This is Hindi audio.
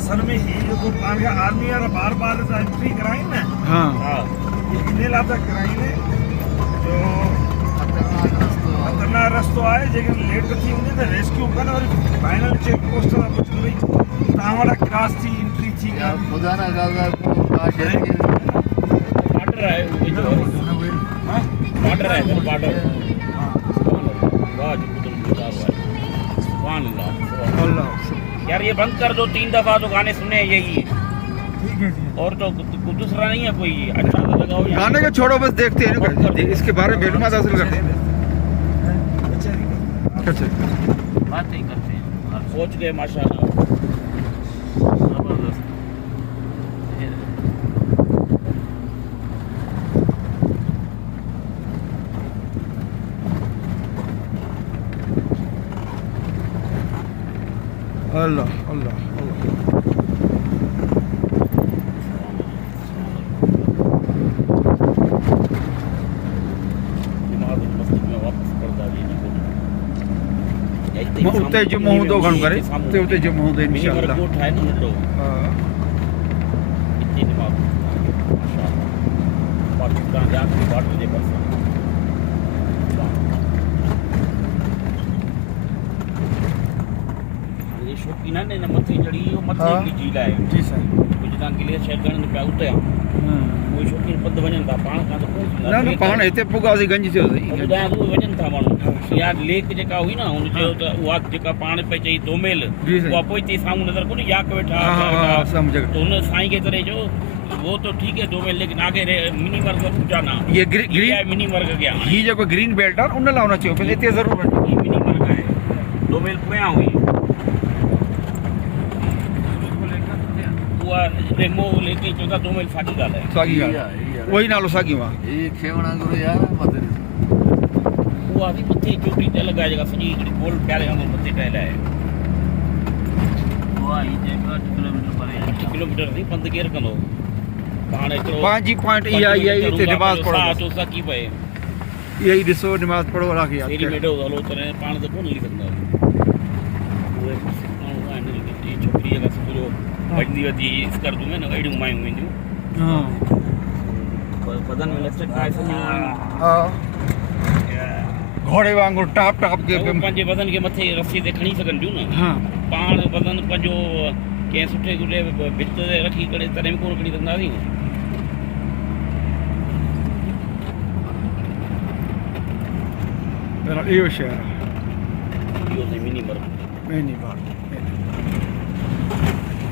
असल में ये जो पाण खे आर्मी वारा बार बार एंट्री कराई न हाँ ये इन लाइ था कराइनि जो खतरनाक रस्तो आहे जेकॾहिं लेट थी वञे त रेस्क्यू कनि वरी फाइनल चेक पोस्ट था पुछनि भई तव्हां वटि क्रॉस थी एंट्री थी खुदा ना खास्ता बॉर्डर है बॉर्डर है बॉर्डर यार ये बंद कर दो 3 दफा तो गाने सुने यही ठीक है जी और तो कुछ दूसरा नहीं है कोई अच्छा सा लगाओ यार। गाने को छोड़ो बस देखते हैं ना, इसके बारे में मालूमात हासिल करते हैं। अच्छा बात नहीं करते हैं और सोच गए माशाल्लाह जबरदस्त। अल्लाह अल्लाह अल्लाह उते जुमो हूंदो घणो करे उते जुमो हूंदो इंशाअल्लाह। ठाहे न नंढो हाँ इतनी दिमाग माशाल्लाह पाकिस्तान जा के बॉर्डर जे पास ये शौकीन है न मथे चढ़ी वो मथे की झील है जी साईं। गुजरात के लिए शहर गण पे उते कोई शौकीन पंध वञनि था पाण खां त कोन ना ना पाण हिते पुगासी गंज थियो सही। ॿुधायां थो वञनि था माण्हू यार लेक जेका हुई न हुन चयो त उहा जेका पाण पे चई दोमेल जी साईं। उहा पोइ हिते साम्हूं नज़र कोन्हे याक वेठा हाँ समझ गए। तो उन साईं के तरह जो वो तो ठीक है दोमेल लेकिन आगे मिनी वर्ग पूछा ना ये ये ग्रीन मिनी वर्ग गया ही जो ग्रीन बेल्ट है उन ला होना चाहिए पहले इतने जरूर बन ये मिनी वर्ग है दोमेल पोयां हुई उहा रेमो लेके चौथा दोमेल साॻी ॻाल्हि आहे सागी गाल वही नालो सागी वा ये खेवणा गुरु यार मदर उहा बि मथे चोटी ते लॻाए जेका सॼी हिकिड़ी गोल प्यारे वांगुरु मथे ठहियल आहे उहा ही जेका 8 किलोमीटर परे 8 किलोमीटर नहीं पंध केर कंदो पाण हिकिड़ो 5 पॉइंट इहा इते नमाज पढ़ो तो सकी पए यही ॾिसो नमाज पढ़ो राखी याद तेरी कयो। मेडो हलो तने पाण त कोन हली सघंदा उहे माण्हू आहिनि जेके छोकिरी जेका सुबुह जो भॼंदी वधी इस कर दूंगे न अहिड़ियूं मायूं वेंदियूं हाँ बदन में लचक आहे सॼी हाँ घोड़े वांगुरु टाप टाप के उहो पंहिंजे बदन खे मथे रस्सी ते खणी सघनि थियूं न हाँ पाण बदन पंहिंजो कंहिं सुठे गुॾे भित ते रखी करे तॾहिं बि कोन खणी सघंदासीं इहो शहर इहो मिनी वर्क पहिरीं बार